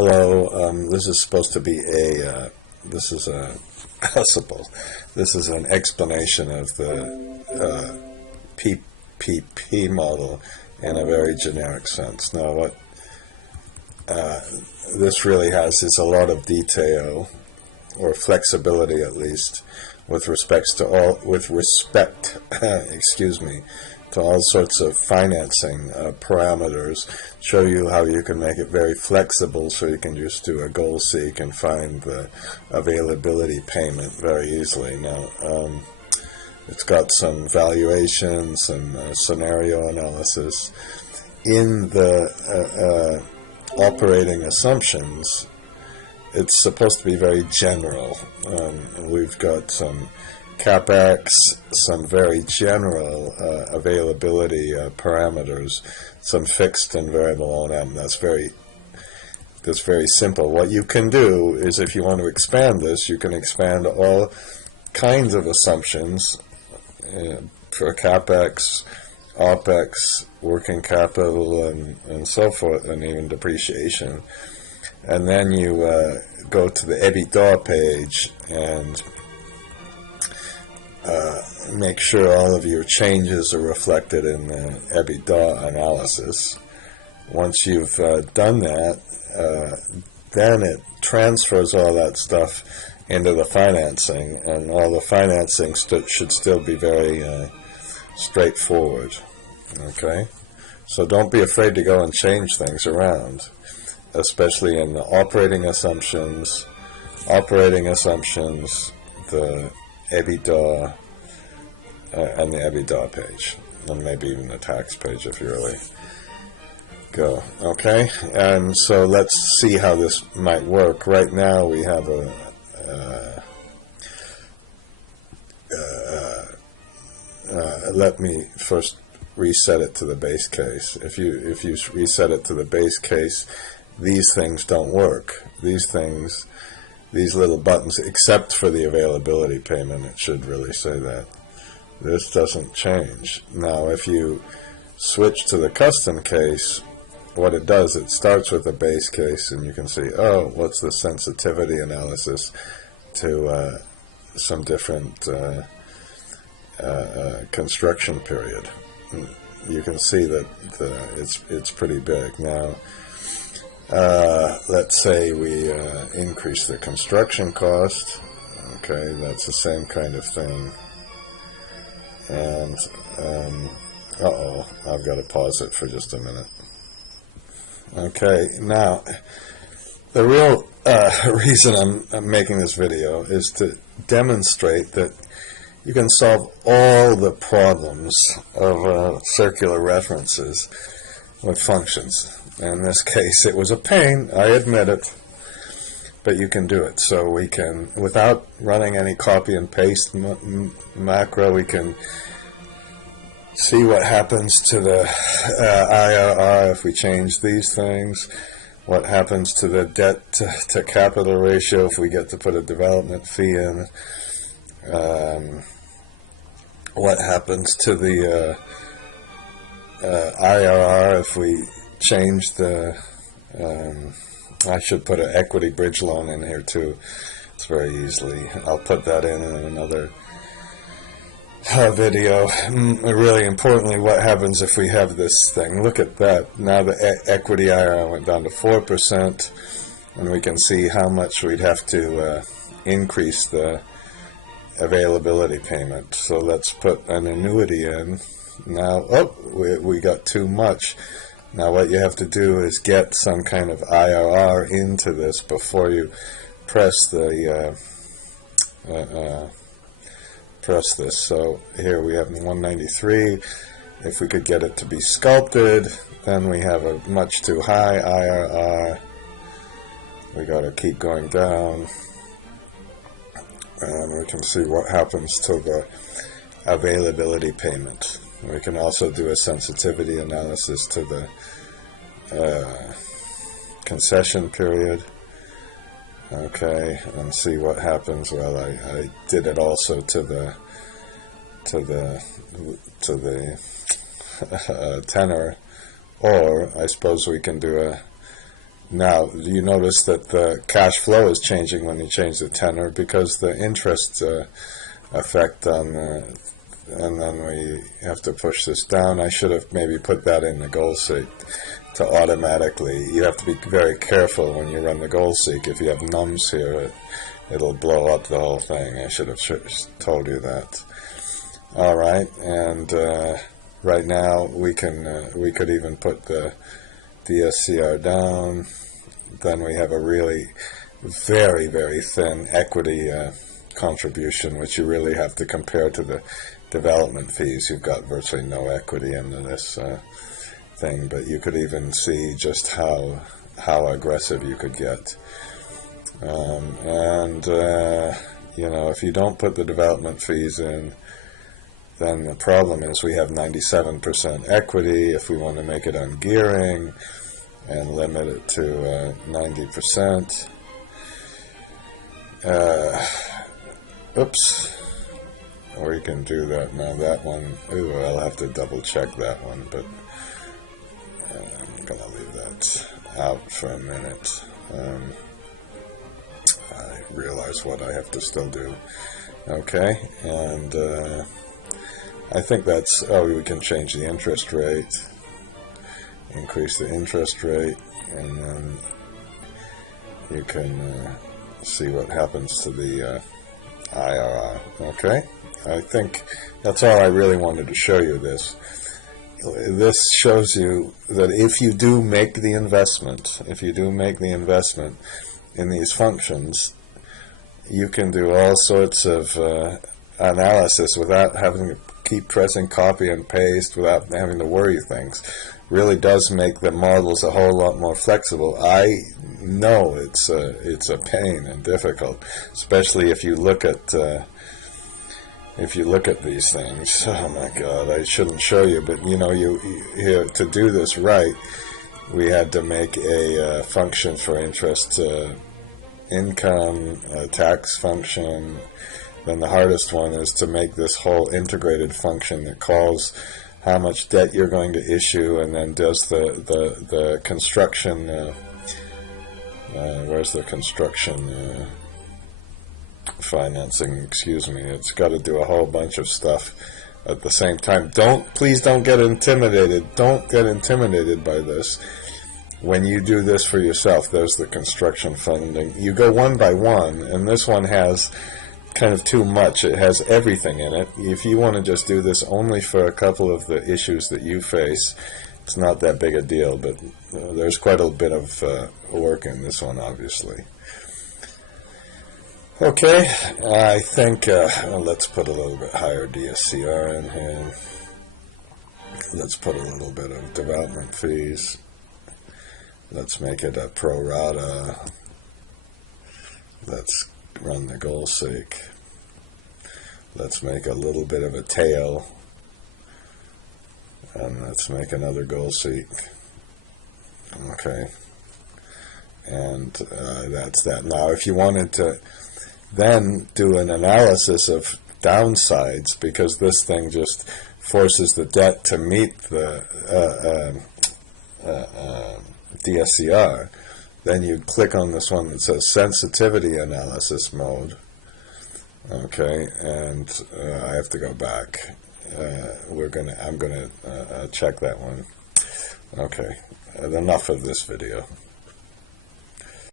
Hello, this is supposed to be this is a, I suppose, this is an explanation of the PPP model in a very generic sense. Now what this really has is a lot of detail, or flexibility at least, with respect, excuse me, to all sorts of financing parameters. Show you how you can make it very flexible, so you can just do a goal seek and find the availability payment very easily. Now it's got some valuations, some scenario analysis. In the operating assumptions, it's supposed to be very general. We've got some CapEx, some very general availability parameters, some fixed and variable O&M. That's very simple. What you can do is, if you want to expand this, you can expand all kinds of assumptions for CapEx, OpEx, working capital, and so forth, and even depreciation. And then you go to the EBITDA page and make sure all of your changes are reflected in the EBITDA analysis. Once you've done that, then it transfers all that stuff into the financing, and all the financing should still be very straightforward. Okay? So don't be afraid to go and change things around, especially in the operating assumptions, the EBITDA, and the EBITDA page, and maybe even the tax page if you really go. Okay, and so let's see how this might work. Right now we have let me first reset it to the base case. If you reset it to the base case, these things don't work. These little buttons, except for the availability payment, it should really say that. This doesn't change. Now, if you switch to the custom case, what it does, it starts with a base case, and you can see, oh, what's the sensitivity analysis to some different construction period. You can see that it's pretty big. Now, let's say we increase the construction cost. Okay, that's the same kind of thing. And I've got to pause it for just a minute. Okay, now the real reason I'm making this video is to demonstrate that you can solve all the problems of circular references with functions. In this case, it was a pain, I admit it, but you can do it. So we can, without running any copy and paste macro, we can see what happens to the IRR if we change these things, what happens to the debt to capital ratio if we get to put a development fee in, what happens to the IRR if we change the I should put an equity bridge loan in here too. It's very easily. I'll put that in another video. Really importantly, what happens if we have this thing? Look at that. Now the equity IRR went down to 4%, and we can see how much we'd have to increase the availability payment. So let's put an annuity in. Now, we got too much. Now what you have to do is get some kind of IRR into this before you press the press this. So here we have 193. If we could get it to be sculpted, then we have a much too high IRR. We got to keep going down, and we can see what happens to the availability payment. We can also do a sensitivity analysis to the concession period. Okay, and see what happens. Well, I did it also to the tenor, or I suppose we can do Now, you notice that the cash flow is changing when you change the tenor because the interest effect on the, and then we have to push this down. I should have maybe put that in the goal seek to automatically. You have to be very careful when you run the goal seek. If you have nums here, it'll blow up the whole thing. I should have told you that. All right, and right now we could even put the DSCR down. Then we have a really very, very thin equity contribution, which you really have to compare to the development fees. You've got virtually no equity into this thing, but you could even see just how aggressive you could get. You know, if you don't put the development fees in, then the problem is we have 97% equity. If we want to make it on gearing and limit it to 90%, oops, or you can do that. Now that one, ooh, I'll have to double check that one, but I'm going to leave that out for a minute. I realize what I have to still do. Okay, and I think that's, oh, we can change the interest rate, increase the interest rate, and then you can see what happens to the IRR. Okay, I think that's all I really wanted to show you. This shows you that if you do make the investment, in these functions, you can do all sorts of analysis without having to keep pressing copy and paste, without having to worry things. Really does make the models a whole lot more flexible. I know it's a pain and difficult, especially if you look at these things. Oh my God, I shouldn't show you, but you know, here to do this right, we had to make a function for interest income, a tax function. Then the hardest one is to make this whole integrated function that calls how much debt you're going to issue, and then does the construction. Where's the construction financing? Excuse me. It's got to do a whole bunch of stuff at the same time. Please don't get intimidated. Don't get intimidated by this. When you do this for yourself, there's the construction funding. You go one by one, and this one has kind of too much. It has everything in it. If you want to just do this only for a couple of the issues that you face, it's not that big a deal, but there's quite a bit of work in this one, obviously. Okay, I think let's put a little bit higher DSCR in here. Let's put a little bit of development fees. Let's make it a pro rata. Let's run the goal seek. Let's make a little bit of a tail. And let's make another goal seek. Okay. And that's that. Now, if you wanted to then do an analysis of downsides, because this thing just forces the debt to meet the DSCR, then you click on this one that says sensitivity analysis mode. Okay, and I have to go back. I'm gonna check that one. Okay, enough of this video.